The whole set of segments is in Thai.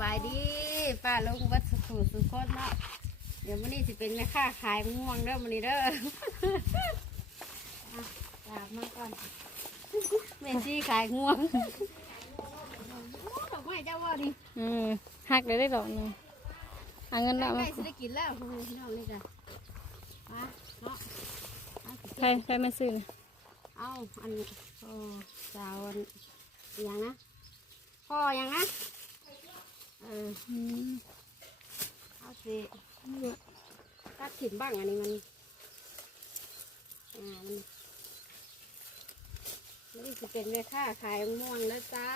บายดีป้าลุงวัดสุขุสุขนเนาะเดี๋ยววันนี้สิเป็นแม่ค้าขายม่วงเด้อวันนี้เด้ออะกราบมาก่อนแม่ชีขายม่วงโอ้ดอกไม้เจ้าว่าดิอืมหักเลยได้ดอกหนึงเอาเงินใกเอามาล้ๆสิได้กินแล้วคุณพี่น้องนี่จ้ะมาเนาะเอาสิใครใครไม่ซื้อนะเอาอันโอ้สาวอันอย่างนะพ่ออย่างนะ เอออืมเอาสิตัดถิ่นบ้างอันนี้มันอ่ามันนี่จะเป็นแม่ค้าขายมะม่วงแล้วจ้า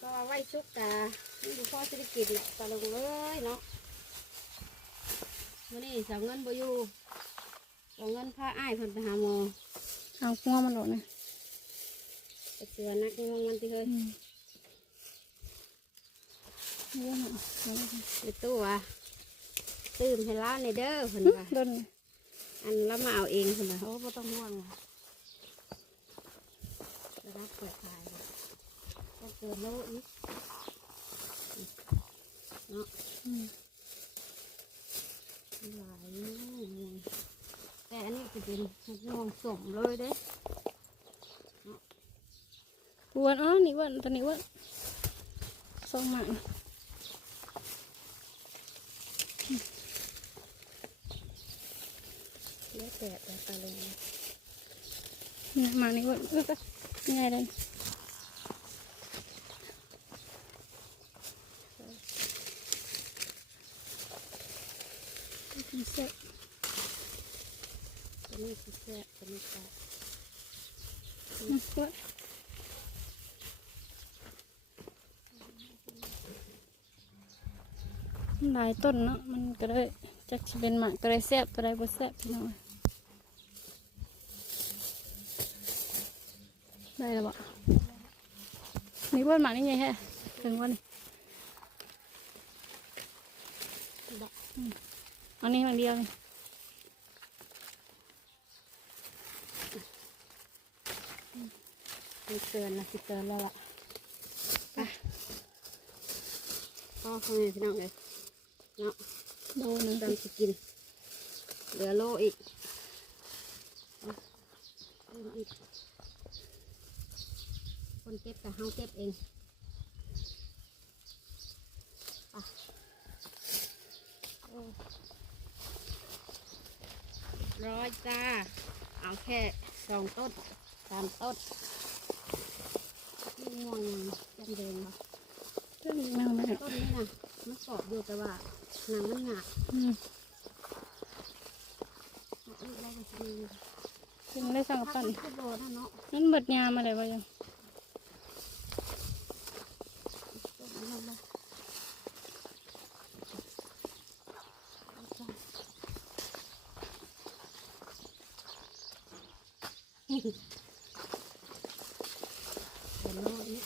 ก็ไว้ชุกกานี่ดูพ่อจะได้กินแหละตะลงเลยเนาะวันนี้สาวเงินบ่อยู่สาวเงินพาอ้ายเพิ่นไปหาหมอเอางัวมันหลดนะไปเสือนักงวงมันที่เฮ้ย อืมเยอะหน่อยเอา ไว้ก่อนในตู้อะตื่มให้ร้านในเด้อเพิ่นว่าโดนอันละมาเอาเองเพิ่นว่าโอ้บ่ต้องห่วงว่ะจะรับเปิดขายว่ะต้องเกินโลอีกเนาะอืมหลายมากแต่อันนี้จะเป็นมะม่วงสมเลยเด้อ้วนอ๋อนี่อ้วนตัวนี้อ้วนสองหมา กเลือดแต่แต่ตะลงนี่มากนี่อ้วนเออก็ง่ายเลยเสร็จตัวนี้คือแซ่บตัวนี้แซ่บอืมอ้วนหลายต้นเนาะมันก็เลยจักสิเป็นหมากตัวใดแซ่บตัวใดบ่แซ่บพี่น้อง ได้แล้วบ่นี่ว่าหมากนี่ไงแฮะถึงว่านี่บอกอันนี้มันเดียวนี่มีเกินละสิเกินแล้วล่ะไปพ่อเขาให้พี่น้องเลยเนาะโลนึงเติมสิกิน เหลือโลอีกอะเติมอีก คนเก็บกับเฮาเก็บเองอะโอ้ร้อยจ้า เอาแค่สองต้นสามต้นนี่ม่วงยังจำเดงเหรอเรื่องแมวนะต้นนี้นะมันกรอบอยู่แต่ว่าหนังมันหนักอืมเอาอีกได้ก็จะดีถึงได้สั่งกับถ้าปั่นมันขึ้นโดนะเนาะนั่นเบิดยามาเลยว่ายัง ต้นนี้เลย เดี๋ยวโลนี้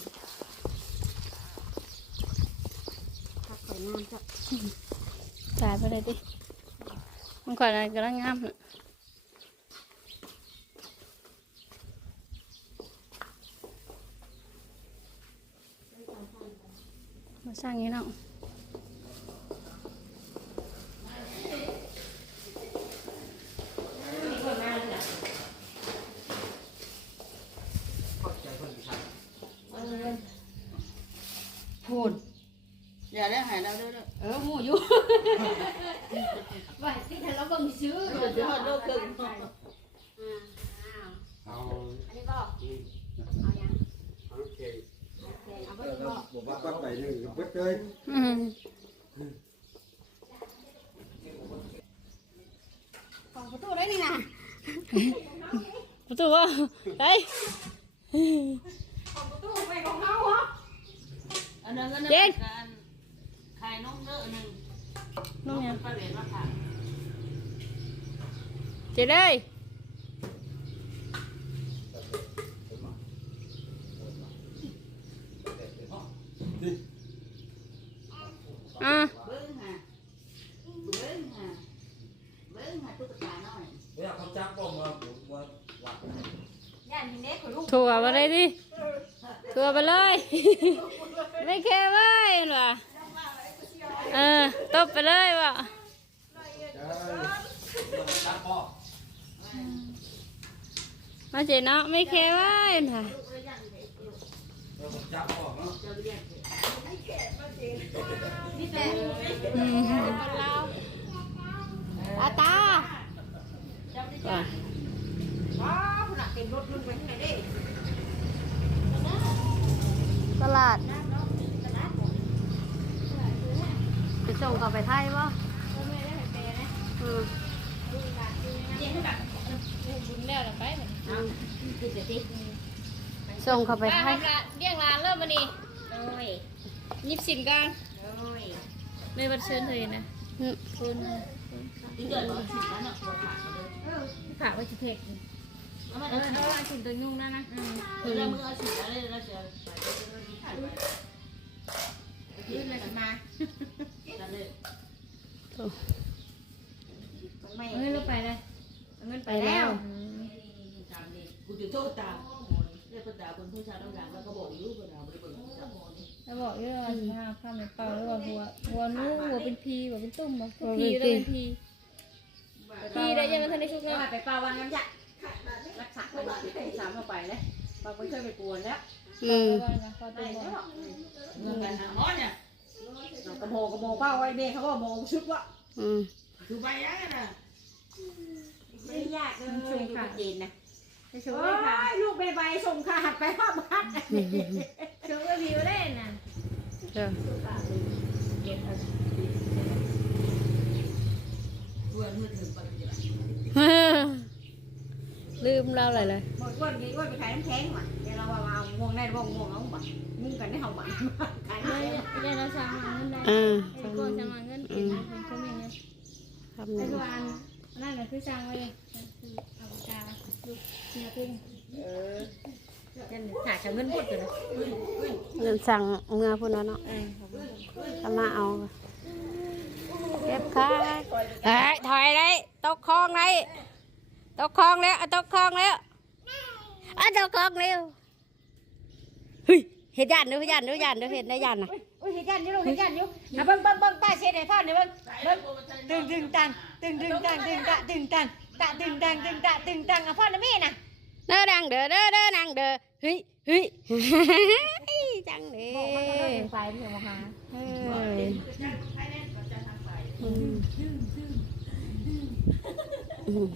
ถ้าสวยงามจะตายไปเลยดิมันก่อนอะไรกำลังงามน่ะมาสร้างอย่างนี้เนาะ พูน อย่าได้หายแล้วด้วย เออหมูอยู่ว่าที่แต่เราเบิ่งซื้อเดี๋ยวจะหอดโลกเกินอ่าอ้าวเอาอันนี้บอกเอายังเอาเกงโอเคเอาไปแล้วบอกบอกว่าก็ไปหนึ่งเบิดเลยอืมของประตูได้นี่นะประตูว่าไอ้ยของประตูไปของเขาเหรออัน นั้นก็นั่นการขายนมเด้อหนึ่งน้องยังประเด็นมาค่ะเจ๊เลยอะเบิ้งฮะเบิ้งฮะเบิ้งฮะตุ๊กตาน้อยเวลาเขาจับบ่มาว่าว่าย่านที่เล็กของลูกถั่วมาเลยดิถั่วตัวไปเลย ไม่แค่ไว้หรอ เออตบไปเลยวะจับพ่อมาเจเนาะไม่แค่ไว้ค่ะเราจับพ่อเนาะนี่แต่อืมคนเราอาตาว่ะว้าขนาดเต็มรถมึงไปที่ไหนได้ ตลาดไป ส่งเขาไปไทยป่ะอืมบุญแล้วไปเหมือนเอาคือจะติส่งเขาไปไทยเรียงร้านเริ่มมานี่โอ้ยยิบสินกันโอ้ยไม่บัดเชิญเธอนะอืมคุณอีเกิดบอกสิแล้วเนาะตัวขาดเลยฝากไว้ที่เทคแล้วมันเอเอาอเอาสินตัวยุ่งนะนะคือแล้วมึงเอาสิแล้วเลยแล้วจะไปเรื่องนี้ถ่ายไป ยื่นอะไรกันมาจะเลยไม่เงินเราไปเลยเงินไปแล้วตามนี่กูจะโทษตามเรียกภาษาคนผู้ชายต้องการแล้วก็บอกอยู่ภาษาไม่ได้เปิดภาษาโมนี่แล้วบอกด้วยว่าสิพาข้ามไปเป่าแล้วว่าหัวหัวนู้หัวเป็นพีหัวเป็นตุ่มบอกพีแล้วเป็นพีพีได้ยังไม่ทันได้ชุกแล้วเนาะไปเป่าวันนั้นจ้ะรักษาไปสามเข้าไปเลยบางคนเคยไปกวนแล้ว อืมพอได้ตัวแล้วเงินกันอ๋อเนี่ยกระโมกระโมเป้าไว้เบ้เขาก็โมชุดวะอืมดูใบยังน่ะไม่ยากเลยอยู่กับจีนนะให้ชุกโอ้เลยค่ะยลูกใบใบส่งขาดไปห้าบาทชุกเลยพีเล่นน่ะเออเก็ บเอาเพื่อนมือถือไปเดี๋ยวลืมเราอะไรเลยหมดวันนี้วันไปขายน้ำแข็งว่ะเดี๋ยวเราว่าเอาม่วงได้บ่ม่วงเอาบ่มุ่งกันได้เฮาบ่ขายได้น้ำแข็งได้เราสั่งเงินได้อ่าไอ้โก้สั่งเงินกินเป็นเขามีเงินทำหไอ้นึ่งตัวอันนั่นน่ะคือสั่งไว้เลยคือเอาปากกาลูกเนื้อกุ้งเออจะหาจะเงินพูดกันนะเงินสั่งเมื่อพุ่นวะเนาะเออขอบคุณทำมาเอาเก็บค่าเฮ้ยถอยเลยตกคลองเลย ตกคลองแล้วเอาตกคลองแล้วเอาตกคลองเร็วเฮ้ยเห็ดยันเด้อเห็ดยันเด้อยันเด้อเห็ดได้ยันนะอุ้ยเห็นกันอยู่ลูกเห็นกันอยู่อะเบิ่งเบิ่งเบิ่งป้าเช็ดให้พ่อนี่เบิ่งเบิ่งตึงตึงตังตึงตึงตังตึงตะตึงตังตะตึงตังตึงตะตึงตังอะพ่อนะแม่น่ะเด้อดังเด้อเด้อเด้อดังเด้อเฮ้ยเฮ้ยจังเด้ไฟที่มาหาเฮ้ยอืมอืม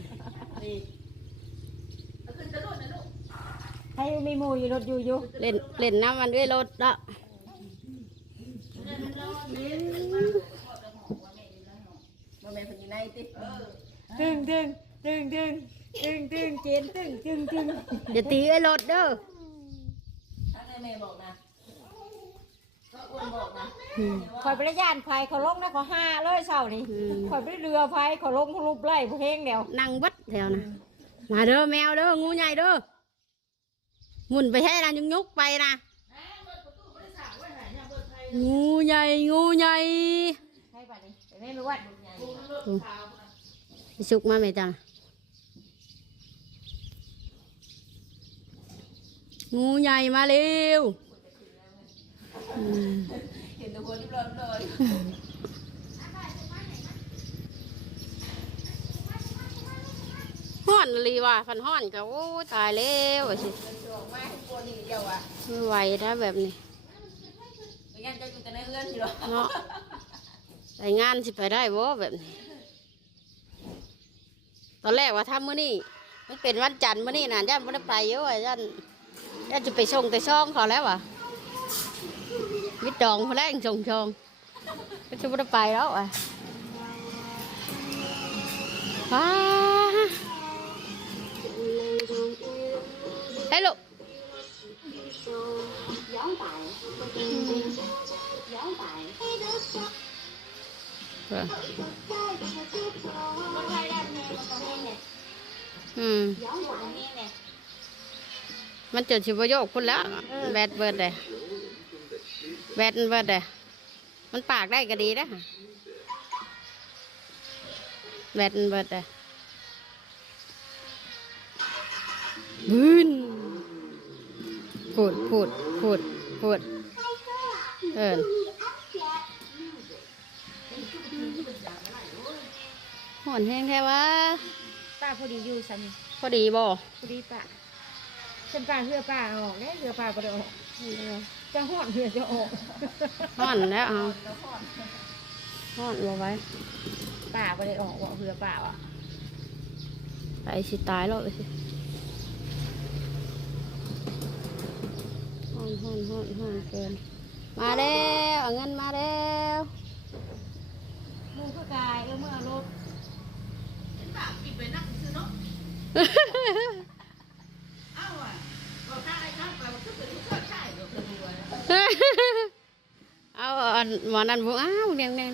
ให้มีหมูอยู่รถอยู่อยู่เล่นเล่นน้ำมันด้วยรถละบ่แม่นเพิ่นอยู่ในติตึงตึงตึงตึงตึงตึงเจนตึงตึงตึงอย่าตีไอ้รถเด้อถ้าแม่บอกนะก็อ้วนบอกนะอืมคอยไปได้ย่านไฟเขาลงนะเขาห้าเลยเช้านี่อืมคอยไปได้เรือไฟเขาลงเขาลุบไล่ผู้เฮงเดียวนั่งวัดแถวนะมาเด้อแมวเด้องูใหญ่เด้อ หมุนไปแค่นั้นยุกยุกไปนะงูใหญ่งูใหญ่ให้ป่ะนี่ไปแม่ไปวัดไปสุกมาไหมจังงูใหญ่มาเร็วอืมเห็นตัวคนที่ร้อนเลย ห้อนลีว่ะคันห้อนก็โอ้ตายแล้วว่าสิดอกไม้ตัวนี้เดียวอะไม่ไหวนะแบบนี้ไม่งั้นจะอยู่แต่ในเรือนอยู่หรอเนาะไปงานสิไปได้บ่แบบนี้ ตอนแรกว่าทำมื้อนี้มันเป็นวันจันทร์มื้อนี้นะย่านบ่ได้ไปเยอะว่าย่านย่านจะไปส่งแต่ช่องเขาแล้วว่ะมิดดองพอแล้วยังส่งช่องก็จะบ่ได้ไปแล้วอะว้า เฮ้ยลูกคนไทยได้แม่มาตอนนี้เนี่ยอืมย้อมหัวตรงนี้เนี่ยมันจดชิบโยกพุ่นแล้ว แบดเบิดเลยแบดเบิดเลยมันปากได้ก็ดีนะแบดเบิดเลย บืนพูดพูดพูดพูดเอินหอนแห้งแท้วะป้าพอดีอยู่ซ้พอดีบ่ำพอดีป้าฉันป้าเหือป้าออกเนี่ยเหือป้าก็ได้ออกจะหอดเหือจะออกห่อนแล้วเอาห่อนบ่ไว้ป้าก็ได้ออกว่าเหือป้าอะไปสิตายแล้วเลย สิห่อนห่อนห่อนห่อนเกินมาแล้วเอาเงินมาแล้วมือคือกายเออเมื่อรถเอาอันหมอนันบุอ้าวเนี่ยเนี่ย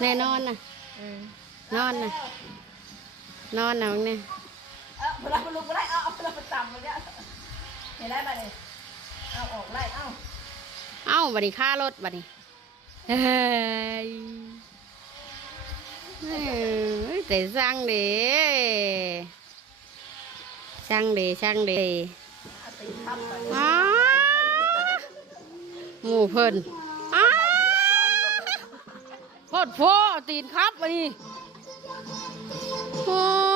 แน่นอนน่ะนอนน่ะนอนน่ะเนี่ยเออเวลามันลุกไม่ได้เอาเอาเวลามันต่ำมันเนี่ย ห็นได้ไหมเนี่ยเอาออกไล่เอาเอ้าบัดนี้ค่ารถบัดนี้เฮ้ยเอ้ยแต่สั่งเด้สั่งเด้สั่งเด้ตีทับไปอ้าหมูเพิ่นอ้าโคตรโพตีนครับบัดนี้โอ้ย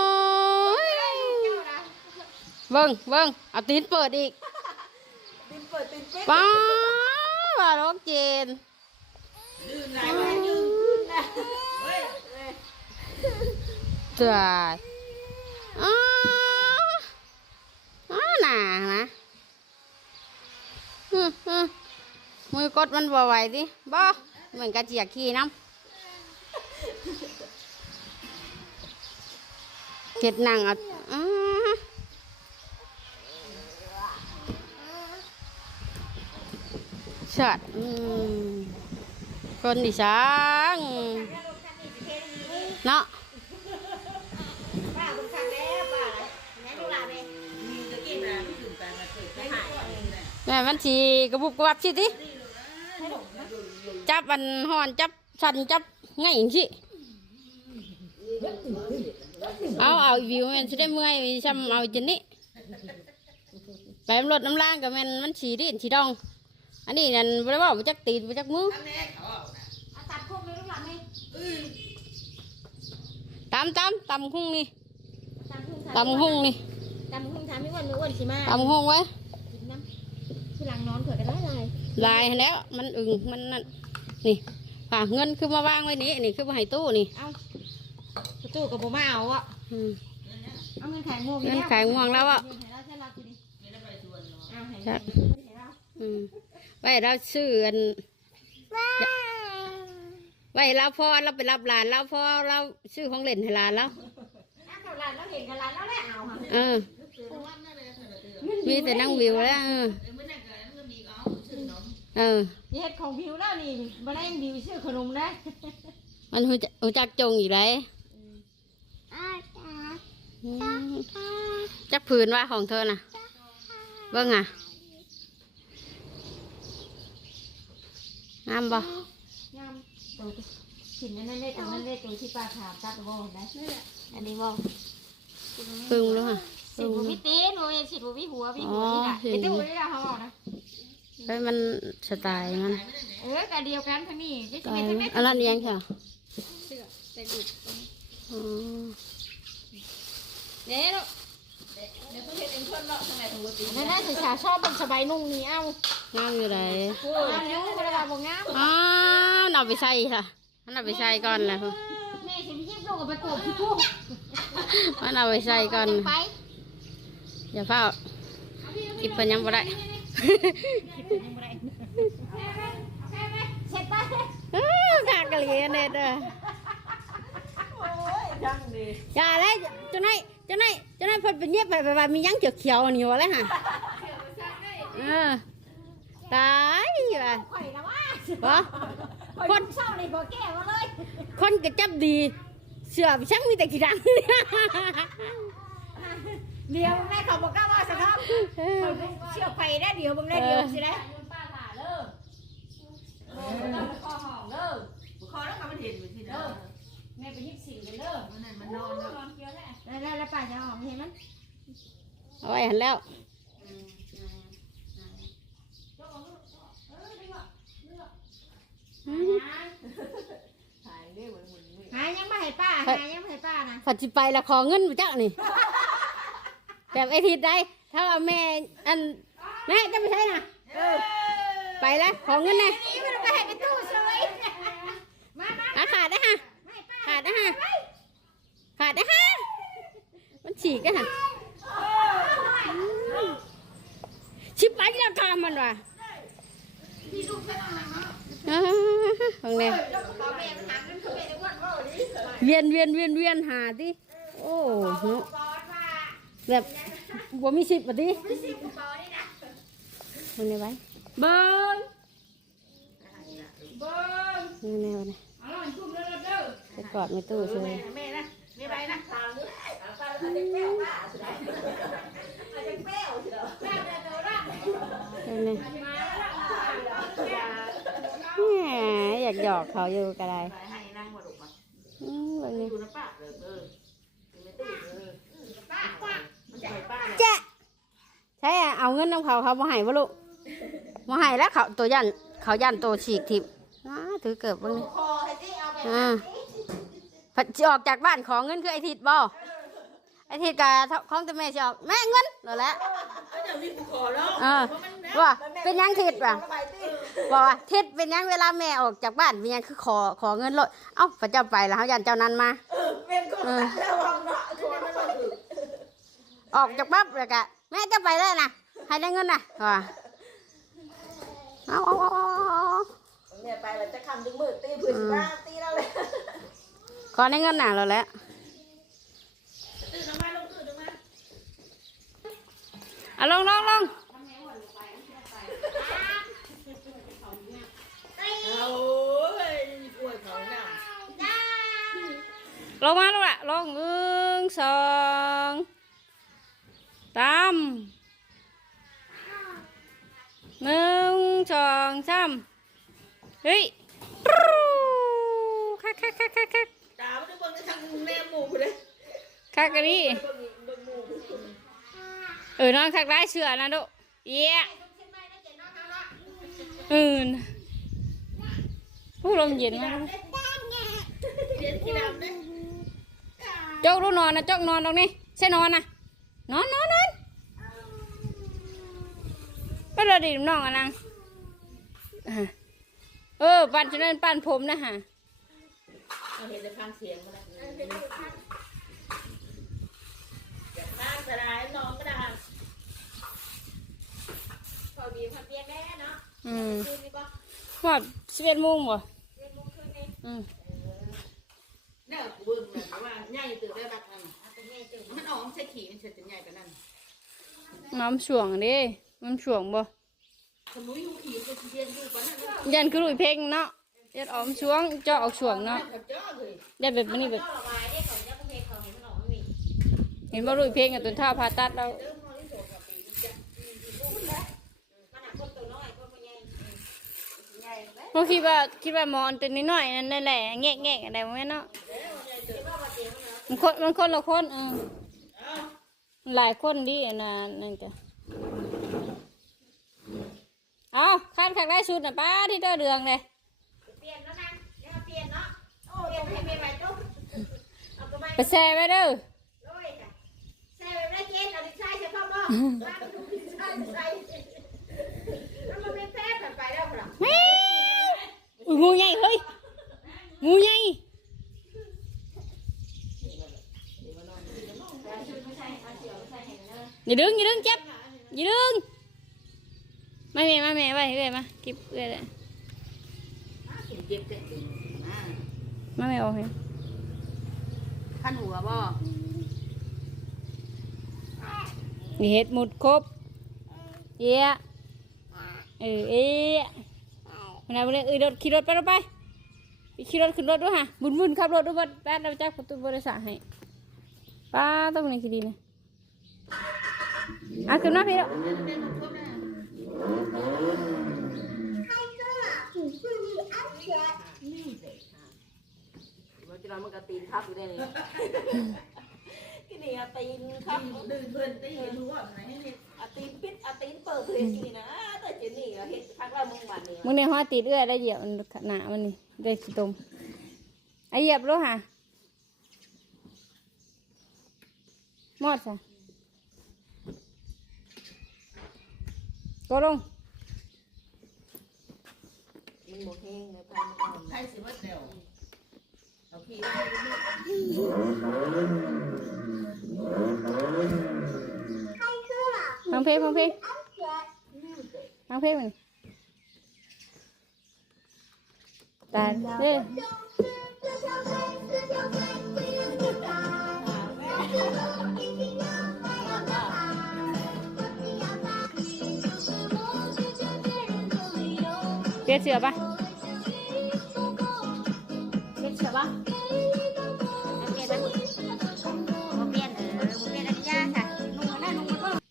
เบิ่งเบิ่งเอาตีนเปิดอีกตีนเปิดตีนปิดป้าว่าร้องเจนยืนไหนวะยืนนะเฮ้ยเจ๋ยอ้าอ้าหนานะฮึฮึมือกดมันบ่ไหวดิบ่เหมือนกระเจียกขี้น้ำเห็ดหนังอะ อ้าชัดอืมคนดิช้างเนาะป้าคุณคันแล้วป้าไหนลูกหลานเนี่ยมีตะกี้นะไม่ถึงแต่มาเคยไปหายเองนะแม่มันสีกระบุบกระบับสิติจับอันหอนจับสันจับง่ายอย่างสิเอาเอาอีวิวแม่นสิได้เมื่อยช้ำเอาจนนี้ไปรถน้ำล่างกับแม่นมันสีดินสีดอง อันนี้นั่นบ่ได้ว่าบ่จักตีนบ่จักมือ อันนี้เขาเอานะเอาตัดพวกนี้ลูกหลานนี่เอ้ยตำตำตำหุ้งนี่ตำหุ่งตำหุ้งนี่ตำหุ่งถามไม่อ้วนไม่อ้วนสิมาตำหุ้งไว้กินน้ำคือหลังนอนเผื่อกันได้เลยลายให้แล้วมันอึงมันนั่นนี่ฝากเงินคือมาวางไว้นี่นี่คือมาให้ตู้นี่เอาประตูกับโบมาเอาอะอืมเอาเงินขายม่วงเงินขายม่วงแล้วอะเงินขายแล้วใช่เราทีนี้ไม่ได้ไปชวนเนาะเอาให้ครับให้เราอืม ไว้เราซื้ออันไว้เราพอเราไปรับหลานเราพอเราซื้อของเล่นให้หลานแล้วเอากับหลานเราเห็นกับหลานเราแล้วเอาค่ะเออมีแต่นั่งวิวแล้วเออเอ้ยไม่ได้กันมันก็มีเอาชื่อน้องเออนี่เฮ็ดของวิวแล้วนี่มาได้วิวซื้อขนมได้ มันหูจักหูจักจงอยู่ไรอืมจักผืนว่าของเธอน่ะ เบิ้งอะ งามบ่ยามตัวขินนั่นได้ตัวนั้นได้ตัวที่ปลาขาวตัดบ่ได้อันนี้บ่ปึงแล้วค่ะสิบวิตีนโมเมนสิบวิหัววิหัวนี่ค่ะอ๋อไอ้ตู้นี่เขาบอกนะไปมันสไตล์มันเออแต่เดียวกันทั้งนี้จะสไตเป็นล์ทั้งมันั้นนอันนั้นเลี้ยงค่ะเสื้อใส่ดุดอ๋อเด้ลูก เดี๋ยวเขาเห็ นเองเพื่อนเนาะทำไมถึงว่าตีนั่นน่าศึกษาชอบเป็นสบายนุ่งนี่เอ้างามอยู่ไรงามยุ่งเวลาบ่งามอ๋อเอาไปใส่ค่ะมันเอาไปใส่ก่อนแหละค่ะแม่สิไปยิบลูกกับประตูพี่ผู้มันเอาไปใส่ก่อนไปอย่าเฝ้ากินเพิ่นยังบ่ได้เสร็จไปเออกากะเหลียเน็ตเด้อโอ้ยช่างดีอย่าเลยเจังไห นจังไหนจังไหนเพิ่นไปเงียบไปไปว่ามีหยังเขียวๆอันนี้ว่าเลยฮะเออตายว่ะข่อยนะว่าบ่คนเศร้านี่บ่แก้มาเลยคนก็จับดี เสือไปช่างมีแต่กี่ดังเดี๋ยวแม่เขาบอกกล้าว่าสักครับเชื่อไปได้เดี๋ยวมึงได้เดี๋ยวสิได้ป้าถ่าเลิกเออต้องคอห้องเลิกคอแล้วก็มันเห็นอยู่ที่เด้อแม่ไปยิบสิ่งกันเด้อมันนั่นมันนอนเนาะแล้วแล้ว ป่าจะหอมเห็นมั้ยเอาไว้ห็นแล้ว หายยังไม่ให้ป้าหายยังไม่ให้ป้านะฝัดจิไปละขอเงินมาเจ้านี่ แบบไอทิดได้ ถ้าว่าแม่อันแม่จะไม่ใช่นะไปละขอเงินเลยนี่มันไปให้เปตู้สวยมามาอาขาดนะฮะไาขาดนะฮะ ขาดนะฮะ ฉีกได้ฮะชิบไปแล้วทำมันว่ะอ่าของเนี่ยขอแม่มันถามมันคือแม่ได้ว่าโอ้ดิเวียนเวียนเวียนเวียนหาดิโอ้โหบอสว่าแบบบ่มีสิบปะดิไม่สิบกระเป๋านี่นะมันไงไว้เบิ้งเบิ้งมันไงวะเนี่ยเอาล่ะชุ่มแล้วเด้อไปกอดในตู้เฉยแม่นะมีอะไรนะตามด้วยเอาไปแล้วจะแป้วป้าสุดท้ายเอาจะแป้วสุดท้ายแม่จะโดนละเออเนี่ยมาแล้วแหมอยากหยอกเขาอยู่ก็ได้ไปให้นั่งมาดุมาอืมแบบนี้ดูนะป้าเลยเออดูในตู้เออป้าป้ามันจะให้ป้าเนี่ยเจ๊ะใช่อะเอาเงินน้ำเขาเขาบ่ให้บ่ลูกบ่ให้แล้วเขาตัวยันเขายันตัวฉีกทิพอ้าถือเกิบเบ้างนี่คอให้ที่เอาไปอ่าพัดสิออกจากบ้านขอเงินคือไอ้ทิดบ่ ไอ้ทิดกับของแต่แม่สิออกแม่เงินนั่นแหละเดี๋ยวมีกูขอแล้วเออว่าเป็นหยังทิดว่ะไปติบอกว่าทิดเป็นหยังเวลาแม่ออกจากบ้านเป็นหยังคือขอขอเงินรถเอ้าพระเจ้าไปแล้วเขายันเจ้านั้นมาเออเป็นคนระวังเนาะคนมันถือออกจากปั๊บแล้วก็แม่จะไปได้นะให้ได้เงินนะว่าเอาเอาเอาเอาเอาเนี่ยไปแล้วจะคำดึงมือตีพื้นบ้าตีเราเลยขอได้เงินหนาแล้วแหละ ตื่นออกมาลงตื่นออกมาเอาลงลงลงเอาเอ้ยป่วยเขาหน้าลงมาลูกละลงหนึ่งสองตามหนึ่งสองสามเฮ้ยปรูคักคักคักคักคักตาไม่ได้เบิ่งในทางแม่หมูเลย คักกันนี่เบิ่งเออนอนคักได้เชื่อนะดุเอี้ยเออผู้ลมเย็นมากเรียนกีฬาเนี่ยจกรู้นอนนะจกนอนตรงนี้ใช่นอนนะนอนนอนนอนไปเลยดิน้องอะนางเออ ปั่นจะนั่นปั่นผมนะฮะเห็นแต่ฟังเสียงมาแล้ว สลายน้องก็ได้เขาดีพับเปียกแน่เนาะอืมคืนนี้ป่ะหอดสิบเอ็ดโมงบ่เรียนมุกคืนนี้อืมเนี่ยกูเบิ่งเลยว่าใหญ่ตื่นได้บักนั่นเป็นไงจุ๋มมันออกใส่ขี่มันเสร็จจะใหญ่กว่านั้นน้ำช่วงเด้มันช่วงบ่ขนุยอยู่ขี่จะเรียนอยู่กว่านั้นยันคือลุยเพลงเนาะยันออมช่วงเจาะออกช่วงเนาะเจ้าเลยยันแบบนี้แบบ ก็ระบายได้ก่อนจะประเทศเขาเห็นขนมไม่มี เห็นว่าลุยเพลงกับต้นท่าผ่าตัดแล้วมันหนักคนตัวน้อยคนใหญ่ใหญ่ไหมเพราะคิดว่าคิดว่ามอนตัวนี้หน่อยนั่นแหละแงะแงะอะไรพวกนี้เนาะมันคนมันคนละคนเออหลายคนดีนะนั่นจ้ะเอาคันขักได้ชุดนะป้าที่เจ้าเดืองเลยเปลี่ยนแล้วนะเดี๋ยวเปลี่ยนเนาะโอ้เปลี่ยนให้เปลี่ยนใหม่จุ๊บเอากระบะไปแซ่ไว้เด้อ งูใหญ่เฮ้ยงูใหญ่อย่าดึงอย่าดึงเจ็บอย่าดึงมาแม่มาแม่ไปเอ้ยมาเก็บเอ้ยเลยเจ็บเจ็บมาแม่เอาให้ขั้นหัวบ่ นี่เห็ดหมุดครบเอี้ยเออเอี้ยมันอาไปเลยเออรถขี่รถไปรถไปขี่รถขึ้นรถด้วยฮะบุญบุญขับรถด้วยบัดแป๊ดเราจักประตูบริษัทให้ป้าต้องในี่คือดีนะอะขึ้นมาพี่แล้วมันจะนอนมันกระตีนครับอยู่ได้เลย นนี่อาตีนครับดึงเพื่อนตีรู้ว่าไหนนี่อาตีนปิดอาตีนเปิดเพื่อนกินนะแต่เจนี่เห็นพักแล้วมึงวันนี้มึงในหัวติดเอื้อยได้เหยียบมันหนามันนี่ได้ขี้ตมไอเหยียบรู้ฮะหมดซะก็ลงมันบ่แห้งเลยพันอ่อนใครสิมาเดียวเอาขี้ ฟัง เพลงฟังเพลงฟังเพลงมันตาเด้อเปลี่ยนเสื้อปะเล่นเสือบ่เปลี่ยนไห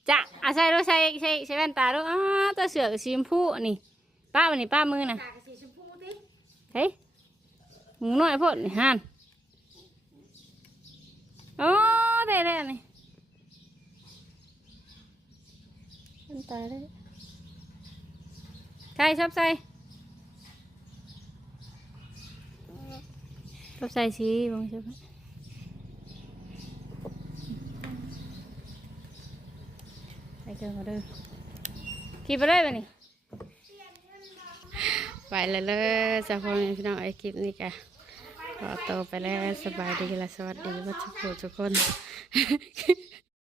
จะอาใส่ดูใส่ใส่ใส่แว่นตาดูอ้าตัวเสือกับสีชมพูอันนี่ ป้าวันนี้ป้ามือน่ะตากสีชมพูติเฮ้ยหมูน้อยโพดนี่ฮันโอ้ได้ได้นี่แว่นตาได้ใครชอบใส่ชอบใส่สีบางชอบ ไปเกินมาเด้อขี่ไปเลยไปนี่ไปเลยเลยจะพอแม่พี่น้องไอ้คลิปนี้กะขอตัวไปแล้วสบายดีและสวัสดีวัชโกทุกคน